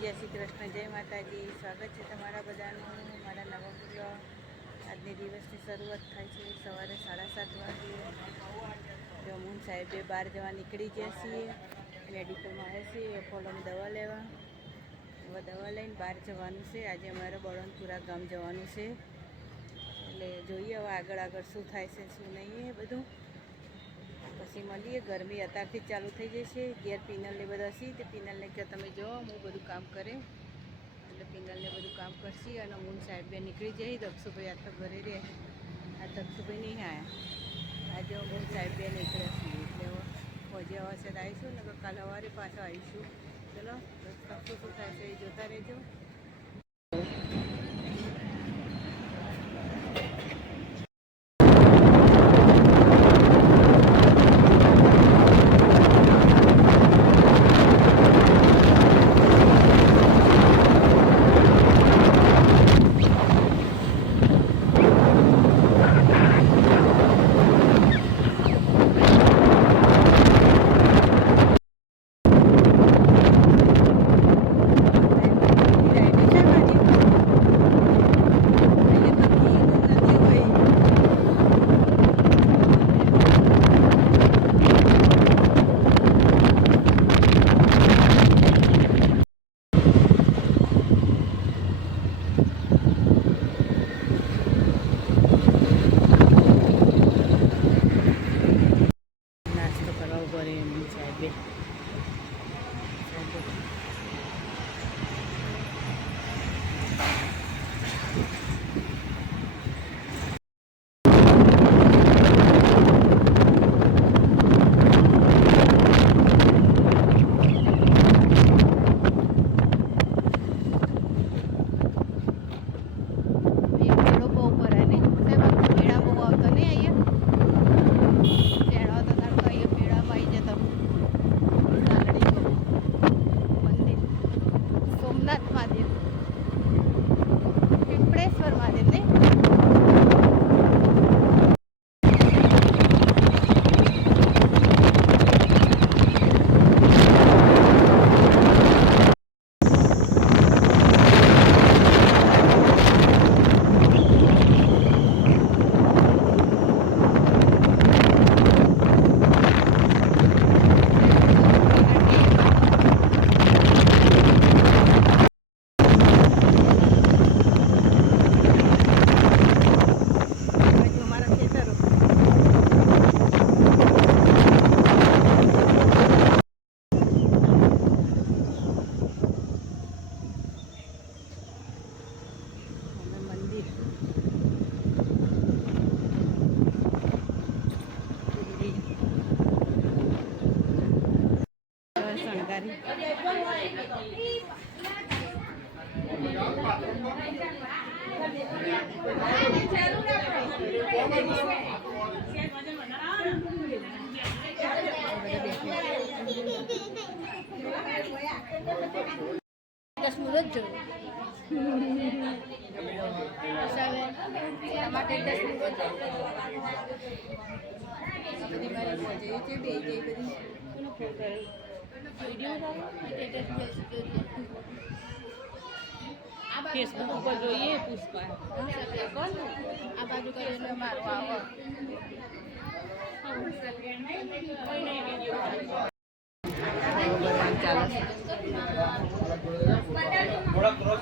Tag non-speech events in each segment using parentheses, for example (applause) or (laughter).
જય શ્રી કૃષ્ણ, જય માતાજી. સ્વાગત છે તમારા બધાનું. મારા નવા બ્લોગ આજની દિવસની શરૂઆત થાય છે સવારે સાડા સાત વાગે. જમુન સાહેબે બહાર જવા નીકળી ગયા છીએ મેડિકલમાં આવ્યા છીએ એપોલોની દવા લેવા. હવે દવા લઈને બહાર જવાનું છે. આજે અમારે બળવંતપુરા ગામ જવાનું છે. એટલે જોઈએ હવે આગળ આગળ શું થાય છે, શું નહીં એ બધું. પછી મળીએ. ગરમી અત્યારથી ચાલુ થઈ જશે ઘેર પિનલને બધા સી તે પિનલને કે તમે જો, હું બધું કામ કરે. એટલે પિનલને બધું કામ કરશી અને હું સાહેબ બે નીકળી જઈ. દક્ષુભાઈ આ તો ઘરે રહે. આ દક્ષુભાઈ નહીં આવ્યા આજે હું સાહેબ બે નીકળ્યા છીએ. એટલે હવે પહોંચી આવીશું ને કાલે સવારે પાછો આવીશું. ચલો શું શું થાય છે એ જોતા રહેજો. દસ મિનિટ જોયું ફેસબુક ઉપર જોઈએ પુષ્પા આ બાજુ કરીને મારો આવો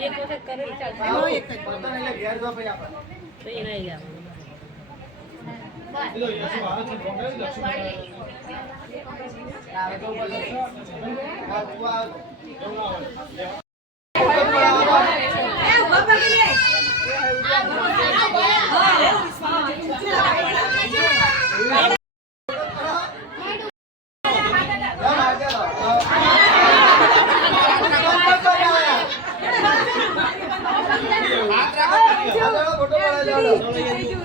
એક વખત કરેલ ચાલશે તો એને જ આવવાનું આપણે Não, não, não.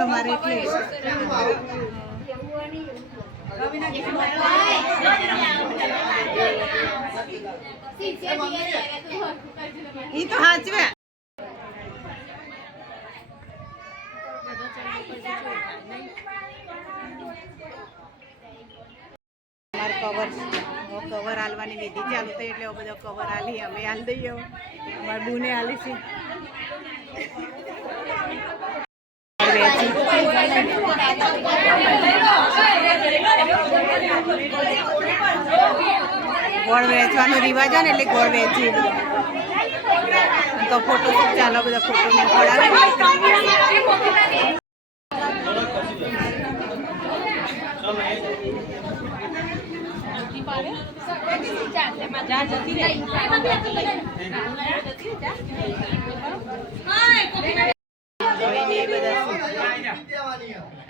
યસુન અમારે એટલે. ઈ તો હાચવે. કવર કવર હાલવાની વિધિ ચાલુ થઈ એટલે બધો કવર હાલી અમે હાલ દઈએ અમારે બુને હાલી છે ગોળ વેચવાનો રિવાજ ને એટલે ગોળ વેચી તો ફોટો ચાલો બધા ફોટો ને પડાવે જા જતી રહે જોઈને એ બધા આ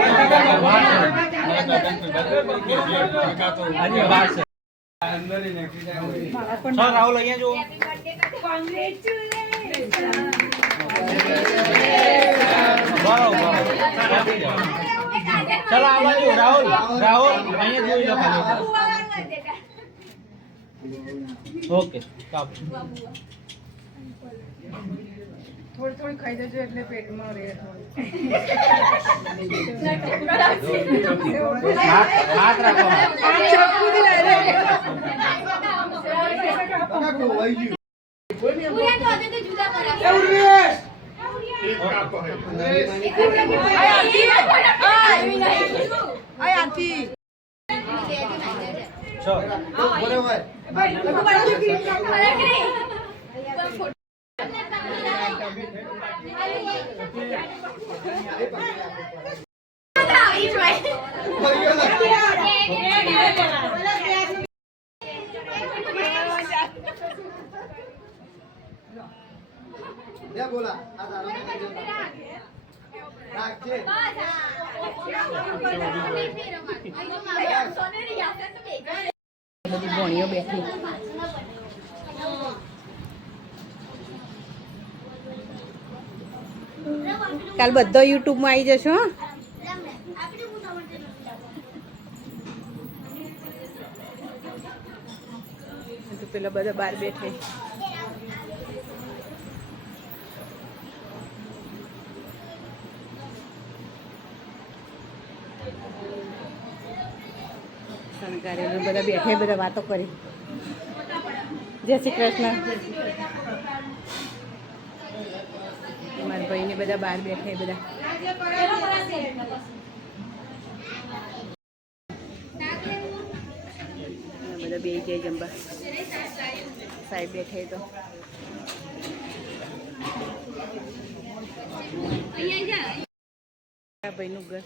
છે રાહુલ અહીંયા જો ચાલો આ જો રાહુલ રાહુલ અહીંયા જોઈ લો ખાલી ઓકે કાપ થોડી થોડી ખાઈ જજો એટલે પેટમાં રહે હાથ હાથ રાખો ચલો બોલા બધી ભણીઓ બેઠી. કાલ બધો યુટ્યુબમાં આવી જશો પેલા બધા બહાર બેઠે. શણગારેલું બધા બેઠે, બધા વાતો કરી. જય શ્રી કૃષ્ણ. મારા ભાઈને બધા બહાર બેઠે બધા. બધા બે ગયા જમવા. સાહેબ બેઠા તો. ભાઈનું ઘર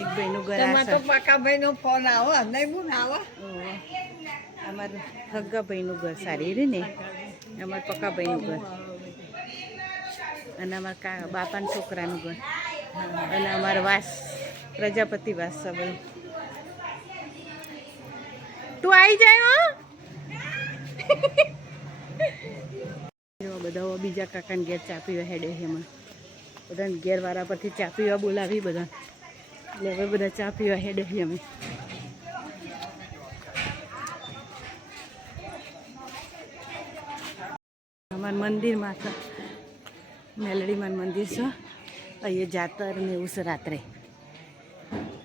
એક ભાઈનું ઘર આ છે. પાકાભાઈ નો ફોન આવો નહીં બુન આવો. અમારું હગ્ગા ભાઈનું ઘર સારી રે ને? અમારા પક્કા ભાઈનું ઘર. અને અમારા કા, બાપાના છોકરાનું ઘર. અને અમારો વાસ, પ્રજાપતિ વાસ છે બધું. તું આવી જાય હો. બધા બીજા કાકાને ઘેર ચા પીવા હેડે એમાં. બધાને ઘેરવાળા પરથી ચા પીવા બોલાવી બધા એટલે હવે બધા ચા પીવા હેડે અમે. અમારા મંદિરમાં છે. મેલડીમાં મંદિર છે. અહીંયા જાતર ને એવું છે રાત્રે.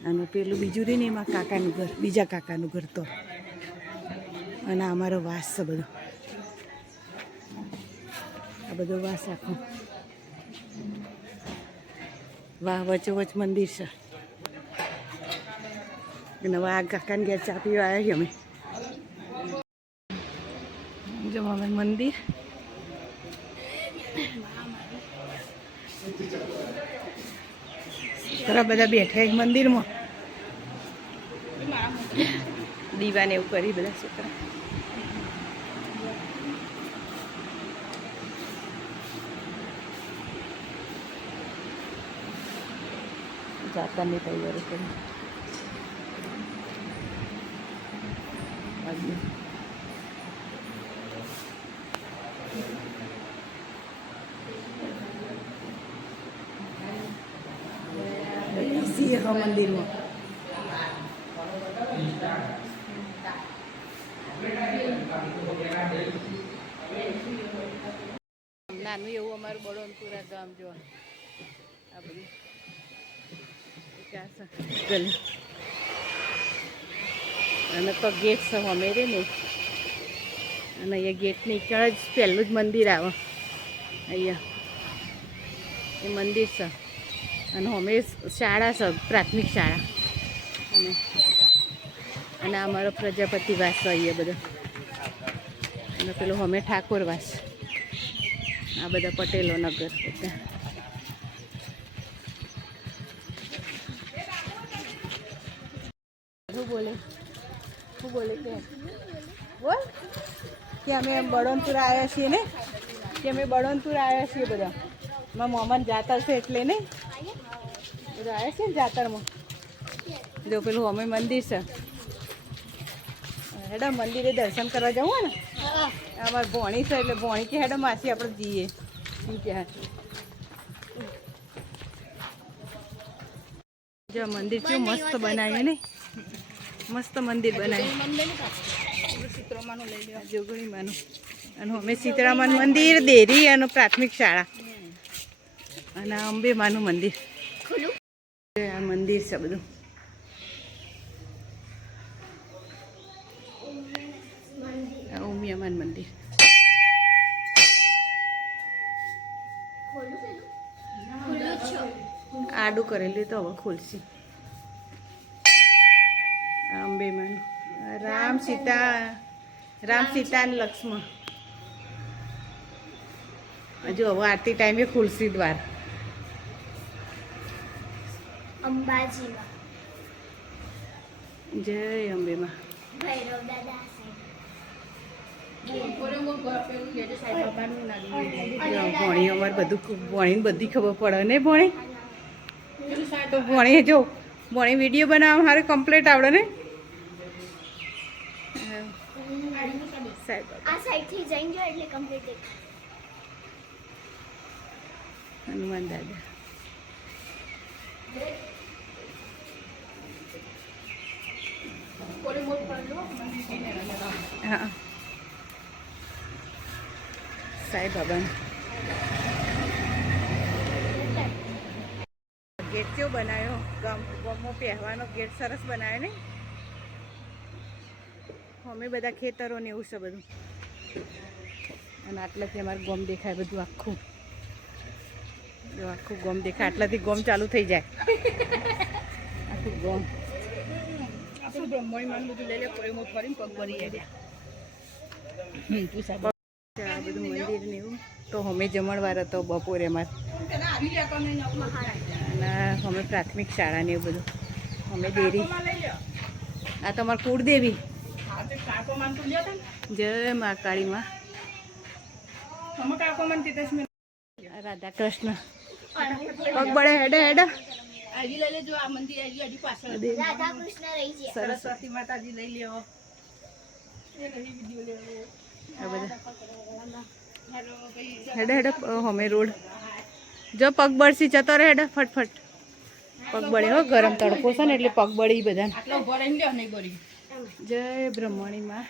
અને પેલું બીજું રહી ને એમાં કાકાનું ઘર, બીજા કાકાનું ઘર તો. અને અમારો વાસ છે બધો. આ બધો વાસ આખો. વાહ વચ્ચોવચ મંદિર છે. અને આ કાકાને ઘેર ચા પીવા આવ્યા અમે. જો મંદિર. છોકરા બધા બેઠા એક મંદિરમાં. દીવાને એવું કરી બધા છોકરા. જાતાની તૈયારી કરી. આજની. મંદિરમાં નાનું એવું અમારું બળવંતપુરા ગામ જો. આ બધું. ગલી અને તો ગેટ છે અમે રે ને. અને અહીંયા ગેટની આગળ જ પહેલું જ મંદિર આવે. અહીંયા. એ મંદિર છે. અને અમે શાળા પ્રાથમિક શાળા. અને અને અમારો પ્રજાપતિ વાસ છે બધો. અને પેલો અમે ઠાકોર વાસ. આ બધા પટેલો નગર બધા. શું બોલે? કે? બોલ. કે અમે બળવંતપુર આવ્યા છીએ ને? કે અમે બળવંતપુર આવ્યા છીએ બધા. મારા મોમાન જાતર છે એટલે ને? બધા આવ્યા છે ને જાતરમાં? જો પેલું અમે મંદિર છે. હેડા મંદિરે દર્શન કરવા જવું ને? અમારે ભોણી છે એટલે ભોણી કે હેડા માસી આપણે જઈએ. કે જો મંદિર કેવું મસ્ત બનાવ્યું ને? મસ્ત મંદિર બનાવ્યું જોગણીમાંનું અને અમે સીતરામાનું મંદિર દેરી અને પ્રાથમિક શાળા. અને અંબે અંબેમાનું મંદિર. મંદિર છે બધું. ઉમિયામાન મંદિર. આડું કરેલું તો હવે ખોલશે. અંબેમાનું. રામ સીતા રામ સીતા અને લક્ષ્મણ. હજુ હવે આરતી ટાઈમે ખુલસી દ્વાર. અંબાજીમાં. જય અંબેમાં. ભૈરવ દાદા ભણી અમારે બધું ભણીને બધી ખબર પડે ને ભણી? તો ભણી જો ભણી વીડિયો બનાવવા મારે કમ્પ્લીટ આવડે ને? હનુમાન દાદા. હા. સાંઈ બાબાનું ગેટ કેવો બનાવ્યો? ગમ, ગમો પહેરવાનો ગેટ સરસ બનાવ્યો ને? અમે બધા ખેતરો ને એવું છે બધું. અને આટલાથી અમારું ગોમ દેખાય બધું આખું. આખું ગોમ દેખાય. આટલાથી ગોમ ચાલુ થઈ જાય. આખું ગોમ. શું બ્રહ્મણી માં બધું લઈ લે પ્રેમો ફરીને પગ ભરી આ બધું મંદિર ને એવું. તો અમે જમણવાર હતો બપોરે અમારે અને અમે પ્રાથમિક શાળા ને એવું બધું. અમે ડેરી આ કુળદેવી તું લ્યો જય કાળીમાં માન મેં. રાધા કૃષ્ણ. પગ બળે હેડે હેડે. આજી લઈ લેજો આ મંદિર આજી આજી પાછળ રાધા કૃષ્ણ રહી છે સરસ્વતી માતાજી લઈ લેવો બધા. હેડે હેડે હમે રોડ. જો પગ બળસી જતો રહે હેડે ફટફટ. પગ બળે હો ગરમ તડકો છે ને એટલે પગ બળી બોરી જય બ્રહ્મણી માં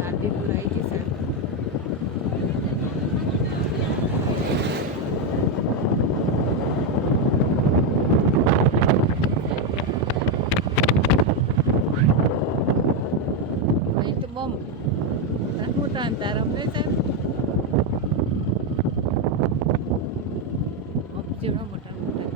આરતી પુરાઈ ગઈ સાહેબ અહીં તો બમ હું તાન તારમ ને સાહેબ જેવડા મોટા મોટા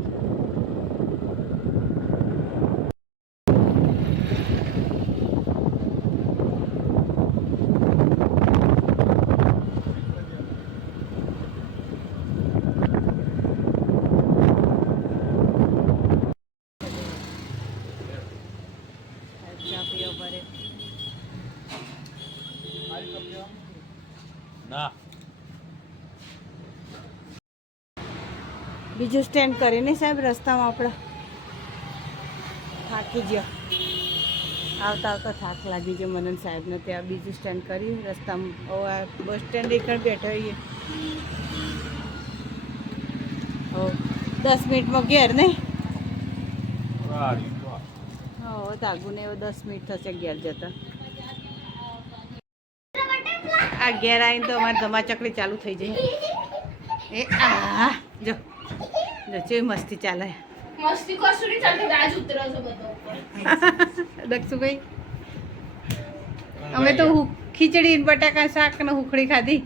ચા પીવા પડે ના બીજું સ્ટેન્ડ કરીને સાહેબ રસ્તામાં આપણા થાકી ગયો. આવતા આવતા થાક લાગી ગયો મને ને સાહેબને. ત્યાં બીજું સ્ટેન્ડ કર્યું. રસ્તામાં હવે બસ સ્ટેન્ડ એકણ બેઠા હોઈએ દસ મિનિટમાં ઘેર નહીં હો તાગુને એવો દસ મિનિટ થશે ઘેર જતા. આ ઘેર આવીને તો અમારે ધમાચકડી ચાલુ થઈ જાય એ આ, જો. જો મસ્તી ચાલે. મસ્તી કશું નહીં ચાલતી રાજ ઉતરો છો બધો. (laughs) દક્ષુભાઈ અમે તો હુ- ખીચડી ને બટાકા શાક ને હુખડી ખાધી.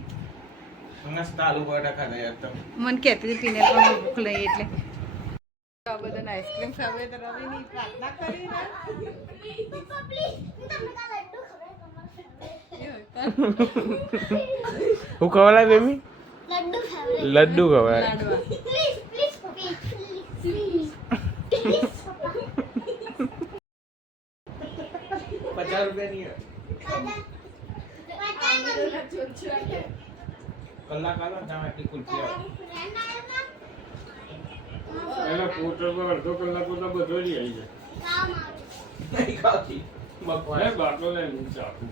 મસ્ત આલુ પરોઠા ખાધા યાર તમે. મને કહેતી હતી પીને પણ ભૂખ લઈ એટલે. બધાને આઈસ્ક્રીમ ખાવે તો રવિની પ્રાર્થના કરી ને. પપ્પા પ્લીઝ તમને કા લડ્ડુ હું ખવડાય. બેબી લડ્ડુ ખવડાય. કલાક આલો ત્યાં આટલી કુલ્ફી આવે એના પોર્ટલમાં અડધો કલાક તો બધો જ આવી જાય. મગવાળ બાટલો લઈને ચાખું